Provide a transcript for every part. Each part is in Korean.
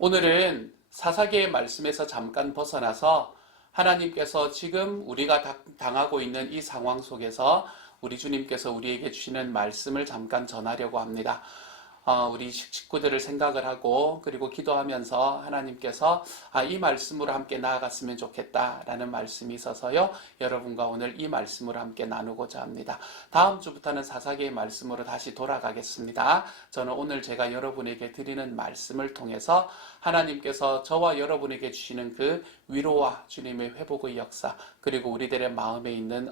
오늘은 사사기의 말씀에서 잠깐 벗어나서 하나님께서 지금 우리가 당하고 있는 이 상황 속에서 우리 주님께서 우리에게 주시는 말씀을 잠깐 전하려고 합니다. 우리 식구들을 생각을 하고 그리고 기도하면서 하나님께서 이 말씀으로 함께 나아갔으면 좋겠다라는 말씀이 있어서요. 여러분과 오늘 이 말씀으로 함께 나누고자 합니다. 다음 주부터는 사사기의 말씀으로 다시 돌아가겠습니다. 저는 오늘 제가 여러분에게 드리는 말씀을 통해서 하나님께서 저와 여러분에게 주시는 그 위로와 주님의 회복의 역사 그리고 우리들의 마음에 있는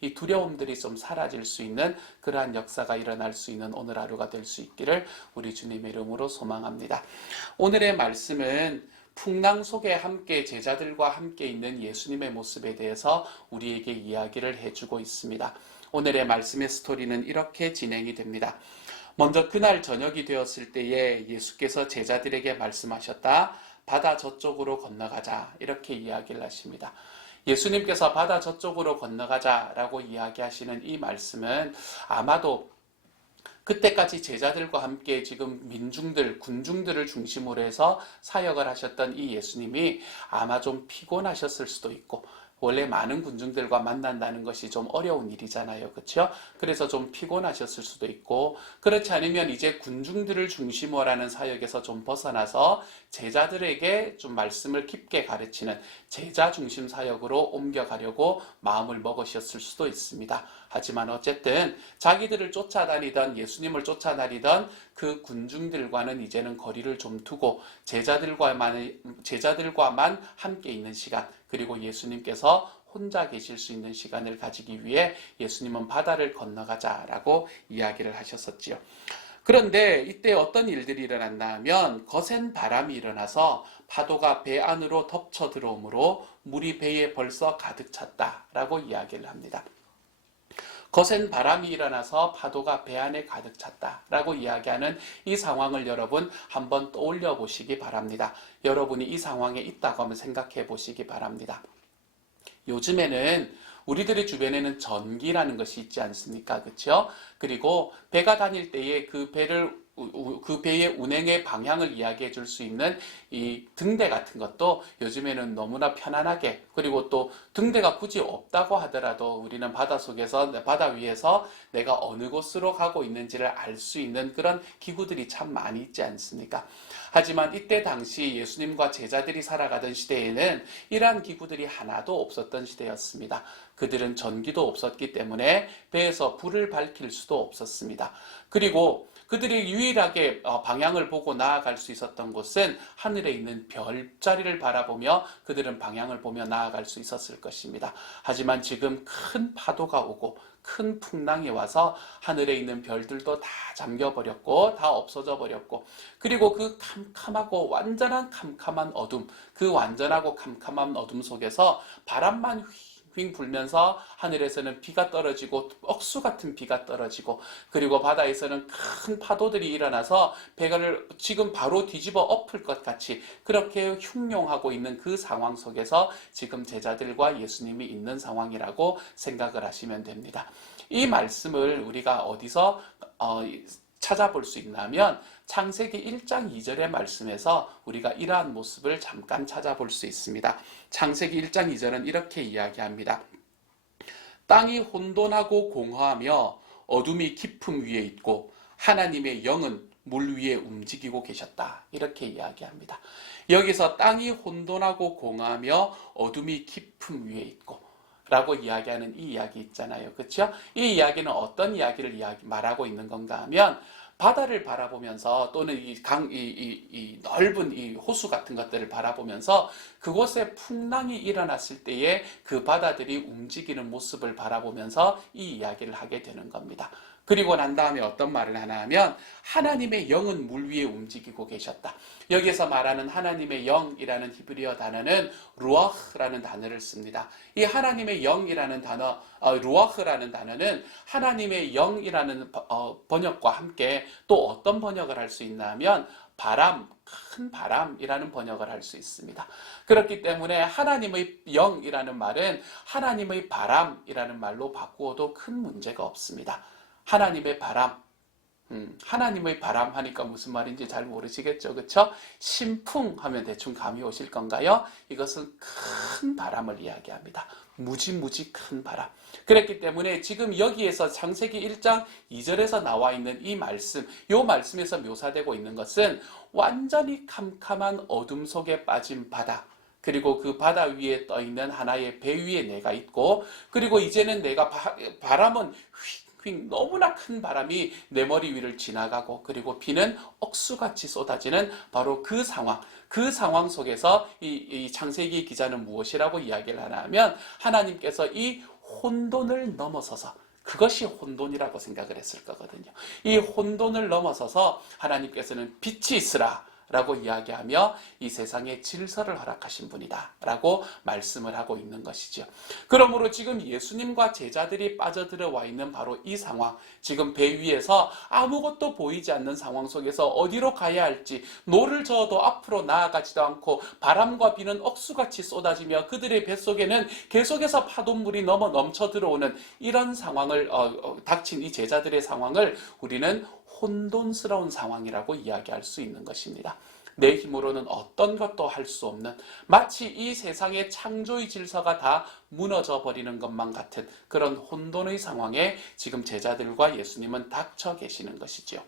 이 두려움들이 좀 사라질 수 있는 그러한 역사가 일어날 수 있는 오늘 하루가 될 수 있기를 우리 주님의 이름으로 소망합니다. 오늘의 말씀은 풍랑 속에 함께 제자들과 함께 있는 예수님의 모습에 대해서 우리에게 이야기를 해주고 있습니다. 오늘의 말씀의 스토리는 이렇게 진행이 됩니다. 먼저 그날 저녁이 되었을 때에 예수께서 제자들에게 말씀하셨다. 바다 저쪽으로 건너가자. 이렇게 이야기를 하십니다. 예수님께서 바다 저쪽으로 건너가자라고 이야기하시는 이 말씀은 아마도 그때까지 제자들과 함께 지금 군중들을 중심으로 해서 사역을 하셨던 이 예수님이 아마 좀 피곤하셨을 수도 있고, 원래 많은 군중들과 만난다는 것이 좀 어려운 일이잖아요. 그렇죠? 그래서 좀 피곤하셨을 수도 있고, 그렇지 않으면 이제 군중들을 중심으로 하는 사역에서 좀 벗어나서 제자들에게 좀 말씀을 깊게 가르치는 제자 중심 사역으로 옮겨가려고 마음을 먹으셨을 수도 있습니다. 하지만 어쨌든 자기들을 쫓아다니던 예수님을 쫓아다니던 그 군중들과는 이제는 거리를 좀 두고 제자들과만 함께 있는 시간, 그리고 예수님께서 혼자 계실 수 있는 시간을 가지기 위해 예수님은 바다를 건너가자라고 이야기를 하셨었지요. 그런데 이때 어떤 일들이 일어났나 하면 거센 바람이 일어나서 파도가 배 안으로 덮쳐 들어오므로 물이 배에 벌써 가득 찼다라고 이야기를 합니다. 거센 바람이 일어나서 파도가 배 안에 가득 찼다라고 이야기하는 이 상황을 여러분 한번 떠올려 보시기 바랍니다. 여러분이 이 상황에 있다고 한번 생각해 보시기 바랍니다. 요즘에는 우리들의 주변에는 전기라는 것이 있지 않습니까? 그렇죠? 그리고 배가 다닐 때에 그 배의 운행의 방향을 이야기해 줄 수 있는 이 등대 같은 것도 요즘에는 너무나 편안하게, 그리고 또 등대가 굳이 없다고 하더라도 우리는 바다 위에서 내가 어느 곳으로 가고 있는지를 알 수 있는 그런 기구들이 참 많이 있지 않습니까? 하지만 이때 당시 예수님과 제자들이 살아가던 시대에는 이러한 기구들이 하나도 없었던 시대였습니다. 그들은 전기도 없었기 때문에 배에서 불을 밝힐 수도 없었습니다. 그리고 그들이 유일하게 방향을 보고 나아갈 수 있었던 곳은 하늘에 있는 별자리를 바라보며 그들은 방향을 보며 나아갈 수 있었을 것입니다. 하지만 지금 큰 파도가 오고 큰 풍랑이 와서 하늘에 있는 별들도 다 잠겨버렸고 다 없어져 버렸고, 그리고 그 완전한 캄캄한 어둠, 그 완전하고 캄캄한 어둠 속에서 바람만 휙 불면서 하늘에서는 비가 떨어지고 억수 같은 비가 떨어지고, 그리고 바다에서는 큰 파도들이 일어나서 배를 지금 바로 뒤집어 엎을 것 같이 그렇게 흉룡하고 있는 그 상황 속에서 지금 제자들과 예수님이 있는 상황이라고 생각을 하시면 됩니다. 이 말씀을 우리가 어디서 찾아볼 수 있냐면 창세기 1장 2절의 말씀에서 우리가 이러한 모습을 잠깐 찾아볼 수 있습니다. 창세기 1장 2절은 이렇게 이야기합니다. 땅이 혼돈하고 공허하며 어둠이 깊음 위에 있고 하나님의 영은 물 위에 움직이고 계셨다. 이렇게 이야기합니다. 여기서 땅이 혼돈하고 공허하며 어둠이 깊음 위에 있고 라고 이야기하는 이 이야기 있잖아요. 그렇죠? 이 이야기는 어떤 이야기를 말하고 있는 건가 하면 바다를 바라보면서 또는 이 넓은 이 호수 같은 것들을 바라보면서 그곳에 풍랑이 일어났을 때에 그 바다들이 움직이는 모습을 바라보면서 이 이야기를 하게 되는 겁니다. 그리고 난 다음에 어떤 말을 하나 하면 하나님의 영은 물 위에 움직이고 계셨다. 여기서 말하는 하나님의 영이라는 히브리어 단어는 루아흐라는 단어를 씁니다. 이 하나님의 영이라는 단어, 루아흐라는 단어는 하나님의 영이라는 번역과 함께 또 어떤 번역을 할 수 있나 하면 큰 바람이라는 번역을 할 수 있습니다. 그렇기 때문에 하나님의 영이라는 말은 하나님의 바람이라는 말로 바꾸어도 큰 문제가 없습니다. 하나님의 바람, 하나님의 바람 하니까 무슨 말인지 잘 모르시겠죠, 그렇죠? 신풍 하면 대충 감이 오실 건가요? 이것은 큰 바람을 이야기합니다. 무지무지 큰 바람. 그랬기 때문에 지금 여기에서 창세기 1장 2절에서 나와 있는 이 말씀, 이 말씀에서 묘사되고 있는 것은 완전히 캄캄한 어둠 속에 빠진 바다, 그리고 그 바다 위에 떠 있는 하나의 배 위에 내가 있고, 그리고 이제는 내가 바람은 휙 너무나 큰 바람이 내 머리 위를 지나가고, 그리고 비는 억수같이 쏟아지는 바로 그 상황 속에서 이 창세기 기자는 무엇이라고 이야기를 하냐면, 하나님께서 이 혼돈을 넘어서서, 그것이 혼돈이라고 생각을 했을 거거든요. 이 혼돈을 넘어서서 하나님께서는 빛이 있으라 라고 이야기하며 이 세상에 질서를 허락하신 분이다 라고 말씀을 하고 있는 것이죠. 그러므로 지금 예수님과 제자들이 빠져들어와 있는 바로 이 상황, 지금 배 위에서 아무것도 보이지 않는 상황 속에서 어디로 가야 할지, 노를 저어도 앞으로 나아가지도 않고 바람과 비는 억수같이 쏟아지며 그들의 뱃속에는 계속해서 파도물이 넘쳐 들어오는 이런 상황을 닥친 이 제자들의 상황을 우리는 혼돈스러운 상황이라고 이야기할 수 있는 것입니다. 내 힘으로는 어떤 것도 할 수 없는, 마치 이 세상의 창조의 질서가 다 무너져 버리는 것만 같은 그런 혼돈의 상황에 지금 제자들과 예수님은 닥쳐 계시는 것이죠.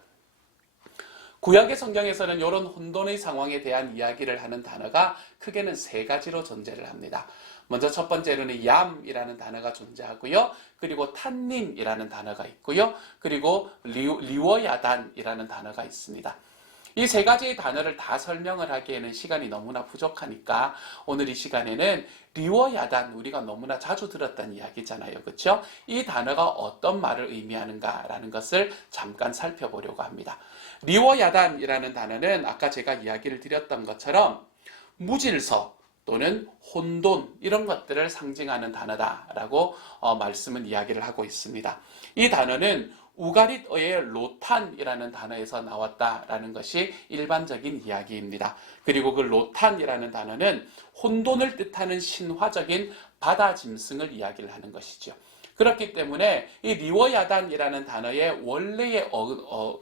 구약의 성경에서는 이런 혼돈의 상황에 대한 이야기를 하는 단어가 크게는 세 가지로 존재를 합니다. 먼저 첫 번째로는 얌이라는 단어가 존재하고요. 그리고 탄닌이라는 단어가 있고요. 그리고 리워야단이라는 단어가 있습니다. 이 세 가지의 단어를 다 설명을 하기에는 시간이 너무나 부족하니까 오늘 이 시간에는 리워야단, 우리가 너무나 자주 들었던 이야기잖아요. 그렇죠? 이 단어가 어떤 말을 의미하는가라는 것을 잠깐 살펴보려고 합니다. 리워야단이라는 단어는 아까 제가 이야기를 드렸던 것처럼 무질서 또는 혼돈, 이런 것들을 상징하는 단어다라고 말씀은 이야기를 하고 있습니다. 이 단어는 우가리어의 로탄이라는 단어에서 나왔다라는 것이 일반적인 이야기입니다. 그리고 그 로탄이라는 단어는 혼돈을 뜻하는 신화적인 바다 짐승을 이야기를 하는 것이죠. 그렇기 때문에 이 리워야단이라는 단어의 원래의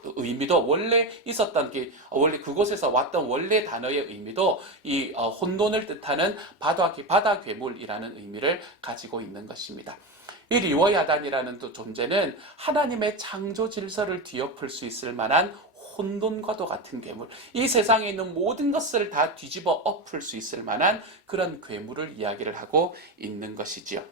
의미도, 원래 있었던 원래 그곳에서 왔던 원래 단어의 의미도 이 혼돈을 뜻하는 바다 괴물이라는 의미를 가지고 있는 것입니다. 이 리워야단이라는 또 존재는 하나님의 창조 질서를 뒤엎을 수 있을 만한 혼돈과도 같은 괴물, 이 세상에 있는 모든 것을 다 뒤집어 엎을 수 있을 만한 그런 괴물을 이야기를 하고 있는 것이지요.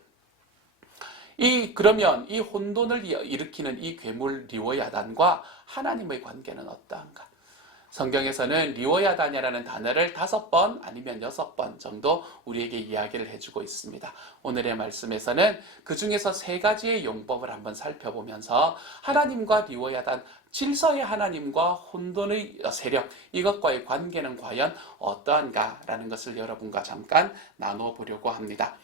그러면 이 혼돈을 일으키는 이 괴물 리워야단과 하나님의 관계는 어떠한가? 성경에서는 리워야단이라는 단어를 5번 아니면 6번 정도 우리에게 이야기를 해주고 있습니다. 오늘의 말씀에서는 그 중에서 3가지의 용법을 한번 살펴보면서 하나님과 리워야단, 질서의 하나님과 혼돈의 세력, 이것과의 관계는 과연 어떠한가라는 것을 여러분과 잠깐 나눠보려고 합니다.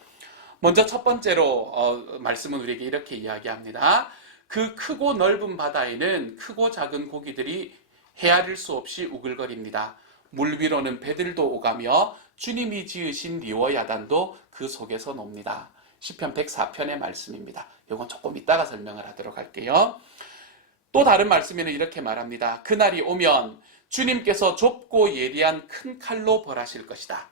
먼저 첫 번째로 말씀은 우리에게 이렇게 이야기합니다. 그 크고 넓은 바다에는 크고 작은 고기들이 헤아릴 수 없이 우글거립니다. 물 위로는 배들도 오가며 주님이 지으신 리워야단도 그 속에서 놉니다. 시편 104편의 말씀입니다. 이건 조금 이따가 설명을 하도록 할게요. 또 다른 말씀에는 이렇게 말합니다. 그날이 오면 주님께서 좁고 예리한 큰 칼로 벌하실 것이다.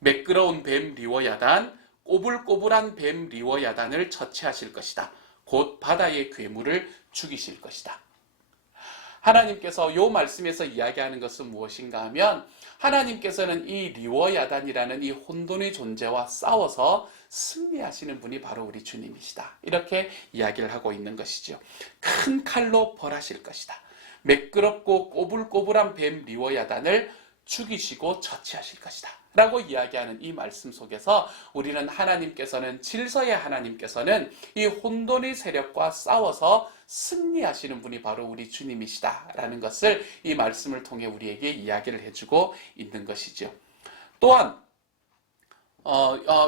매끄러운 뱀 리워야단, 꼬불꼬불한 뱀 리워야단을 처치하실 것이다. 곧 바다의 괴물을 죽이실 것이다. 하나님께서 이 말씀에서 이야기하는 것은 무엇인가 하면, 하나님께서는 이 리워야단이라는 이 혼돈의 존재와 싸워서 승리하시는 분이 바로 우리 주님이시다. 이렇게 이야기를 하고 있는 것이죠. 큰 칼로 벌하실 것이다. 매끄럽고 꼬불꼬불한 뱀 리워야단을 죽이시고 처치하실 것이다 라고 이야기하는 이 말씀 속에서 우리는 하나님께서는, 질서의 하나님께서는 이 혼돈의 세력과 싸워서 승리하시는 분이 바로 우리 주님이시다 라는 것을 이 말씀을 통해 우리에게 이야기를 해주고 있는 것이죠. 또한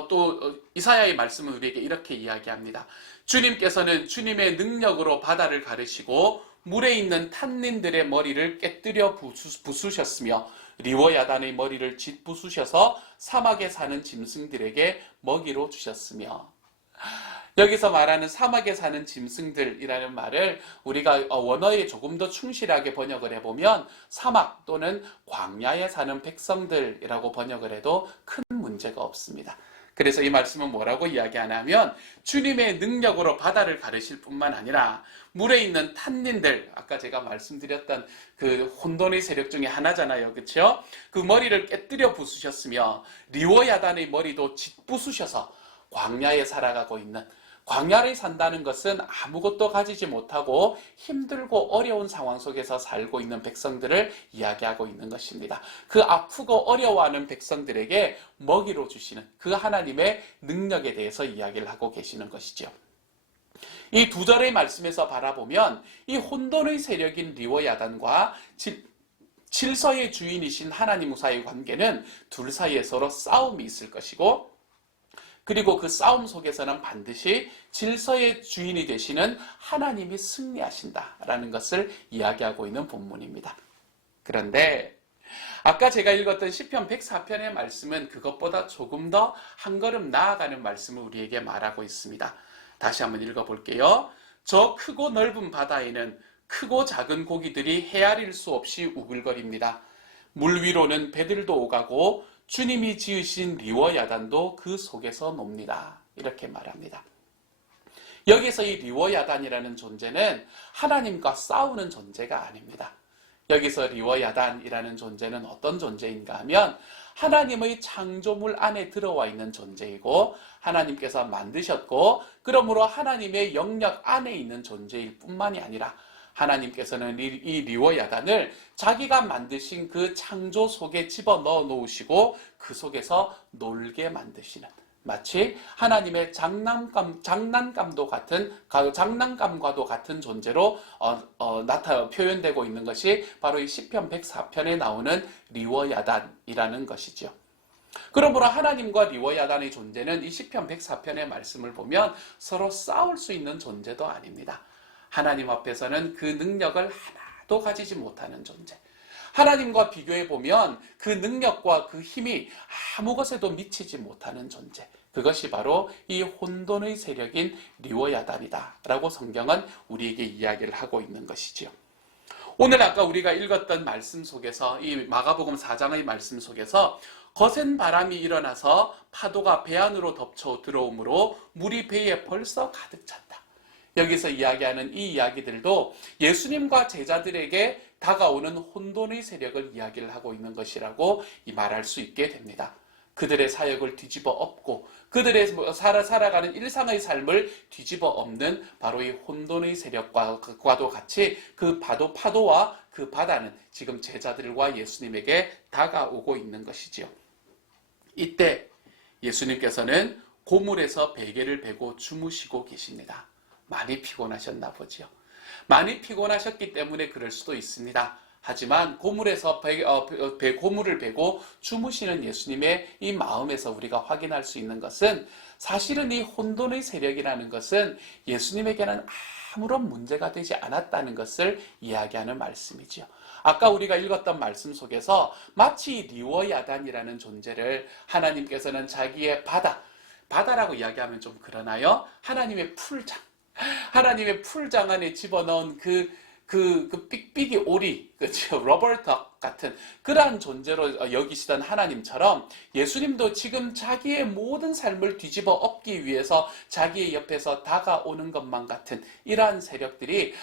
또 이사야의 말씀은 우리에게 이렇게 이야기합니다. 주님께서는 주님의 능력으로 바다를 가르시고 물에 있는 탄닌들의 머리를 깨뜨려 부수셨으며 리워야단의 머리를 짓부수셔서 사막에 사는 짐승들에게 먹이로 주셨으며, 여기서 말하는 사막에 사는 짐승들이라는 말을 우리가 원어에 조금 더 충실하게 번역을 해보면 사막 또는 광야에 사는 백성들이라고 번역을 해도 큰 문제가 없습니다. 그래서 이 말씀은 뭐라고 이야기하냐면 주님의 능력으로 바다를 가르실 뿐만 아니라 물에 있는 탄닌들, 아까 제가 말씀드렸던 그 혼돈의 세력 중에 하나잖아요. 그렇죠? 그 머리를 깨뜨려 부수셨으며 리워야단의 머리도 짓부수셔서 광야에 살아가고 있는, 광야를 산다는 것은 아무것도 가지지 못하고 힘들고 어려운 상황 속에서 살고 있는 백성들을 이야기하고 있는 것입니다. 그 아프고 어려워하는 백성들에게 먹이로 주시는 그 하나님의 능력에 대해서 이야기를 하고 계시는 것이죠. 이 두 절의 말씀에서 바라보면 이 혼돈의 세력인 리워야단과 질서의 주인이신 하나님 사이의 관계는 둘 사이에 서로 싸움이 있을 것이고, 그리고 그 싸움 속에서는 반드시 질서의 주인이 되시는 하나님이 승리하신다라는 것을 이야기하고 있는 본문입니다. 그런데 아까 제가 읽었던 시편 104편의 말씀은 그것보다 조금 더 한 걸음 나아가는 말씀을 우리에게 말하고 있습니다. 다시 한번 읽어볼게요. 저 크고 넓은 바다에는 크고 작은 고기들이 헤아릴 수 없이 우글거립니다. 물 위로는 배들도 오가고 주님이 지으신 리워야단도 그 속에서 놉니다. 이렇게 말합니다. 여기서 이 리워야단이라는 존재는 하나님과 싸우는 존재가 아닙니다. 여기서 리워야단이라는 존재는 어떤 존재인가 하면 하나님의 창조물 안에 들어와 있는 존재이고 하나님께서 만드셨고 그러므로 하나님의 영역 안에 있는 존재일 뿐만이 아니라 하나님께서는 이 리워야단을 자기가 만드신 그 창조 속에 집어넣어 놓으시고 그 속에서 놀게 만드시는, 마치 하나님의 장난감과도 같은 존재로 표현되고 있는 것이 바로 이 시편 104편에 나오는 리워야단이라는 것이죠. 그러므로 하나님과 리워야단의 존재는 이 시편 104편의 말씀을 보면 서로 싸울 수 있는 존재도 아닙니다. 하나님 앞에서는 그 능력을 하나도 가지지 못하는 존재. 하나님과 비교해 보면 그 능력과 그 힘이 아무 것에도 미치지 못하는 존재. 그것이 바로 이 혼돈의 세력인 리워야단이다 라고 성경은 우리에게 이야기를 하고 있는 것이지요. 오늘 아까 우리가 읽었던 말씀 속에서, 이 마가복음 4장의 말씀 속에서 거센 바람이 일어나서 파도가 배 안으로 덮쳐 들어오므로 물이 배에 벌써 가득 찼다. 여기서 이야기하는 이 이야기들도 예수님과 제자들에게 다가오는 혼돈의 세력을 이야기를 하고 있는 것이라고 말할 수 있게 됩니다. 그들의 사역을 뒤집어 엎고 그들의 살아가는 일상의 삶을 뒤집어 엎는 바로 이 혼돈의 세력과도 같이 그 파도와 그 바다는 지금 제자들과 예수님에게 다가오고 있는 것이지요. 이때 예수님께서는 고물에서 베개를 베고 주무시고 계십니다. 많이 피곤하셨나 보지요. 많이 피곤하셨기 때문에 그럴 수도 있습니다. 하지만 고물에서 고물을 베고 주무시는 예수님의 이 마음에서 우리가 확인할 수 있는 것은 사실은 이 혼돈의 세력이라는 것은 예수님에게는 아무런 문제가 되지 않았다는 것을 이야기하는 말씀이지요. 아까 우리가 읽었던 말씀 속에서 마치 리워야단이라는 존재를 하나님께서는 자기의 바다라고 이야기하면 좀 그러나요? 하나님의 풀장 안에 집어넣은 그 삑삑이 오리, 그렇죠? 러버덕 같은 그러한 존재로 여기시던 하나님처럼 예수님도 지금 자기의 모든 삶을 뒤집어 엎기 위해서 자기의 옆에서 다가오는 것만 같은 이러한 세력들이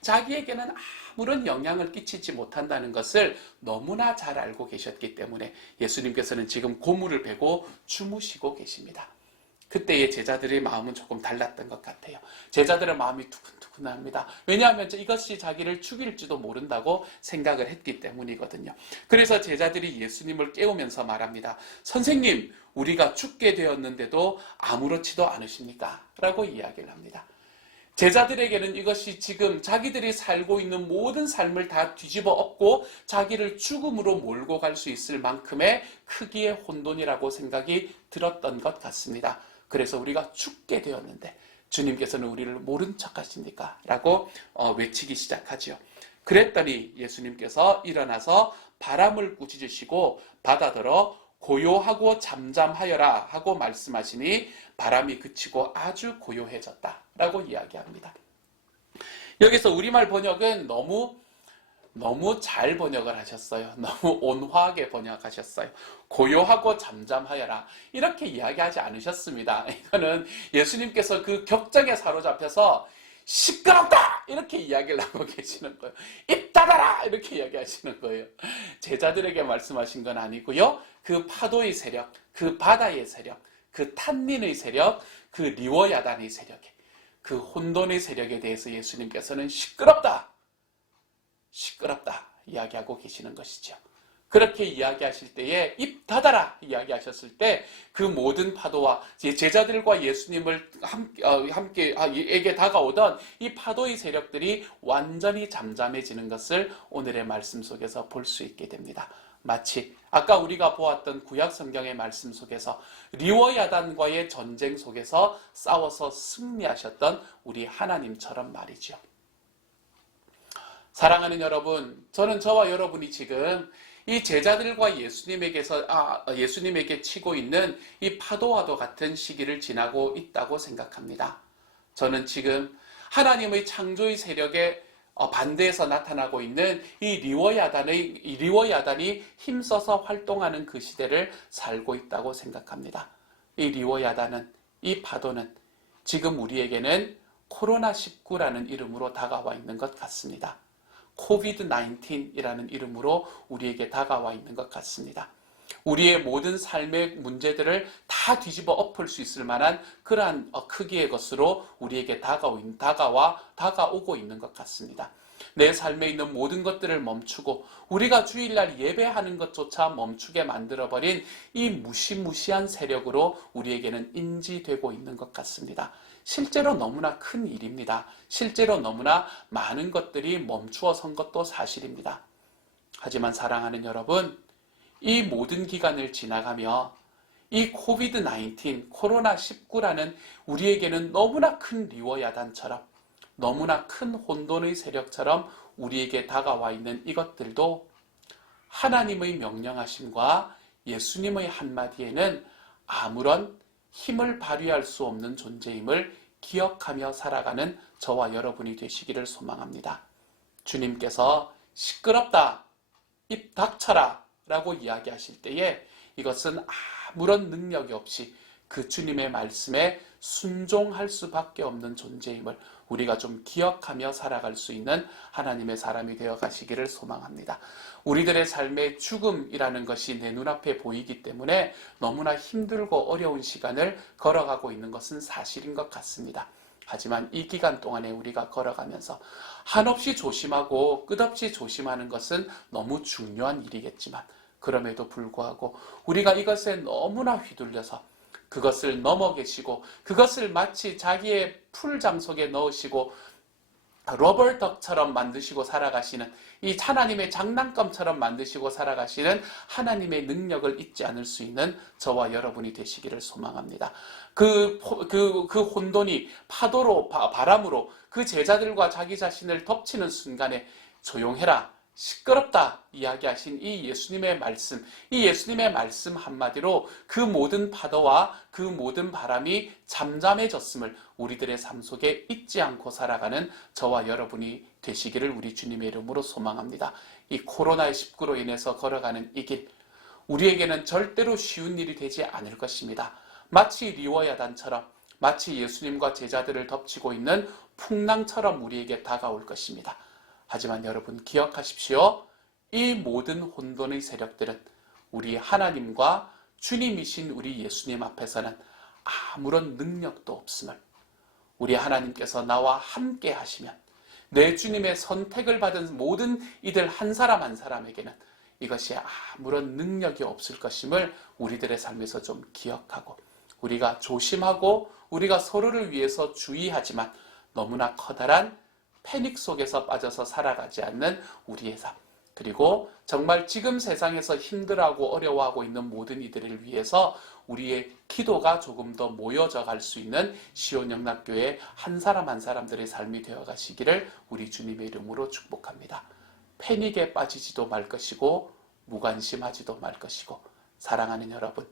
자기에게는 아무런 영향을 끼치지 못한다는 것을 너무나 잘 알고 계셨기 때문에 예수님께서는 지금 고물을 베고 주무시고 계십니다. 그때의 제자들의 마음은 조금 달랐던 것 같아요. 제자들의 마음이 두근두근합니다. 왜냐하면 이것이 자기를 죽일지도 모른다고 생각을 했기 때문이거든요. 그래서 제자들이 예수님을 깨우면서 말합니다. 선생님, 우리가 죽게 되었는데도 아무렇지도 않으십니까? 라고 이야기를 합니다. 제자들에게는 이것이 지금 자기들이 살고 있는 모든 삶을 다 뒤집어 엎고 자기를 죽음으로 몰고 갈 수 있을 만큼의 크기의 혼돈이라고 생각이 들었던 것 같습니다. 그래서 우리가 죽게 되었는데 주님께서는 우리를 모른 척 하십니까? 라고 외치기 시작하죠. 그랬더니 예수님께서 일어나서 바람을 꾸짖으시고 바다더러 고요하고 잠잠하여라 하고 말씀하시니 바람이 그치고 아주 고요해졌다라고 이야기합니다. 여기서 우리말 번역은 너무 잘 번역을 하셨어요. 너무 온화하게 번역하셨어요. 고요하고 잠잠하여라 이렇게 이야기하지 않으셨습니다. 이거는 예수님께서 그 격정에 사로잡혀서 시끄럽다 이렇게 이야기를 하고 계시는 거예요. 입 닫아라 이렇게 이야기하시는 거예요. 제자들에게 말씀하신 건 아니고요. 그 파도의 세력, 그 바다의 세력, 그 탄닌의 세력, 그 리워야단의 세력에, 그 혼돈의 세력에 대해서 예수님께서는 시끄럽다 이야기하고 계시는 것이죠. 그렇게 이야기하실 때에 입 닫아라 이야기하셨을 때 그 모든 파도와 제자들과 예수님을 함께에게 다가오던 이 파도의 세력들이 완전히 잠잠해지는 것을 오늘의 말씀 속에서 볼 수 있게 됩니다. 마치 아까 우리가 보았던 구약 성경의 말씀 속에서 리워야단과의 전쟁 속에서 싸워서 승리하셨던 우리 하나님처럼 말이죠. 사랑하는 여러분, 저는 저와 여러분이 지금 이 제자들과 예수님에게 치고 있는 이 파도와도 같은 시기를 지나고 있다고 생각합니다. 저는 지금 하나님의 창조의 세력에 반대해서 나타나고 있는 이 리워야단이 힘써서 활동하는 그 시대를 살고 있다고 생각합니다. 이 리워야단은, 이 파도는 지금 우리에게는 코로나19라는 이름으로 다가와 있는 것 같습니다. 코비드-19이라는 이름으로 우리에게 다가와 있는 것 같습니다. 우리의 모든 삶의 문제들을 다 뒤집어 엎을 수 있을 만한 그러한 크기의 것으로 우리에게 다가오고 있는 것 같습니다. 내 삶에 있는 모든 것들을 멈추고 우리가 주일날 예배하는 것조차 멈추게 만들어버린 이 무시무시한 세력으로 우리에게는 인지되고 있는 것 같습니다. 실제로 너무나 큰 일입니다. 실제로 너무나 많은 것들이 멈추어 선 것도 사실입니다. 하지만 사랑하는 여러분, 이 모든 기간을 지나가며 이 코비드-19, 코로나19라는 우리에게는 너무나 큰 리워야단처럼, 너무나 큰 혼돈의 세력처럼 우리에게 다가와 있는 이것들도 하나님의 명령하심과 예수님의 한마디에는 아무런 힘을 발휘할 수 없는 존재임을 기억하며 살아가는 저와 여러분이 되시기를 소망합니다. 주님께서 시끄럽다, 입 닥쳐라 라고 이야기하실 때에 이것은 아무런 능력이 없이 그 주님의 말씀에 순종할 수밖에 없는 존재임을 우리가 좀 기억하며 살아갈 수 있는 하나님의 사람이 되어 가시기를 소망합니다. 우리들의 삶의 죽음이라는 것이 내 눈앞에 보이기 때문에 너무나 힘들고 어려운 시간을 걸어가고 있는 것은 사실인 것 같습니다. 하지만 이 기간 동안에 우리가 걸어가면서 한없이 조심하고 끝없이 조심하는 것은 너무 중요한 일이겠지만 그럼에도 불구하고 우리가 이것에 너무나 휘둘려서 그것을 넘어 계시고 그것을 마치 자기의 풀장 속에 넣으시고 러버덕처럼 만드시고 살아가시는 이 하나님의 장난감처럼 만드시고 살아가시는 하나님의 능력을 잊지 않을 수 있는 저와 여러분이 되시기를 소망합니다. 그 혼돈이 파도로 바람으로 그 제자들과 자기 자신을 덮치는 순간에 조용해라, 시끄럽다 이야기하신 이 예수님의 말씀 한마디로 그 모든 파도와 그 모든 바람이 잠잠해졌음을 우리들의 삶 속에 잊지 않고 살아가는 저와 여러분이 되시기를 우리 주님의 이름으로 소망합니다. 이 코로나19로 인해서 걸어가는 이 길, 우리에게는 절대로 쉬운 일이 되지 않을 것입니다. 마치 리워야단처럼, 마치 예수님과 제자들을 덮치고 있는 풍랑처럼 우리에게 다가올 것입니다. 하지만 여러분 기억하십시오. 이 모든 혼돈의 세력들은 우리 하나님과 주님이신 우리 예수님 앞에서는 아무런 능력도 없음을, 우리 하나님께서 나와 함께 하시면 내 주님의 선택을 받은 모든 이들 한 사람 한 사람에게는 이것이 아무런 능력이 없을 것임을 우리들의 삶에서 좀 기억하고 우리가 조심하고 우리가 서로를 위해서 주의하지만 너무나 커다란 패닉 속에서 빠져서 살아가지 않는 우리의 삶, 그리고 정말 지금 세상에서 힘들어하고 어려워하고 있는 모든 이들을 위해서 우리의 기도가 조금 더 모여져 갈 수 있는 시온영락교회 한 사람 한 사람들의 삶이 되어 가시기를 우리 주님의 이름으로 축복합니다. 패닉에 빠지지도 말 것이고 무관심하지도 말 것이고 사랑하는 여러분,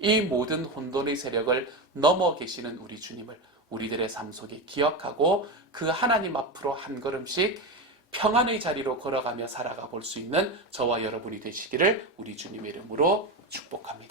이 모든 혼돈의 세력을 넘어 계시는 우리 주님을 우리들의 삶 속에 기억하고 그 하나님 앞으로 한 걸음씩 평안의 자리로 걸어가며 살아가 볼 수 있는 저와 여러분이 되시기를 우리 주님의 이름으로 축복합니다.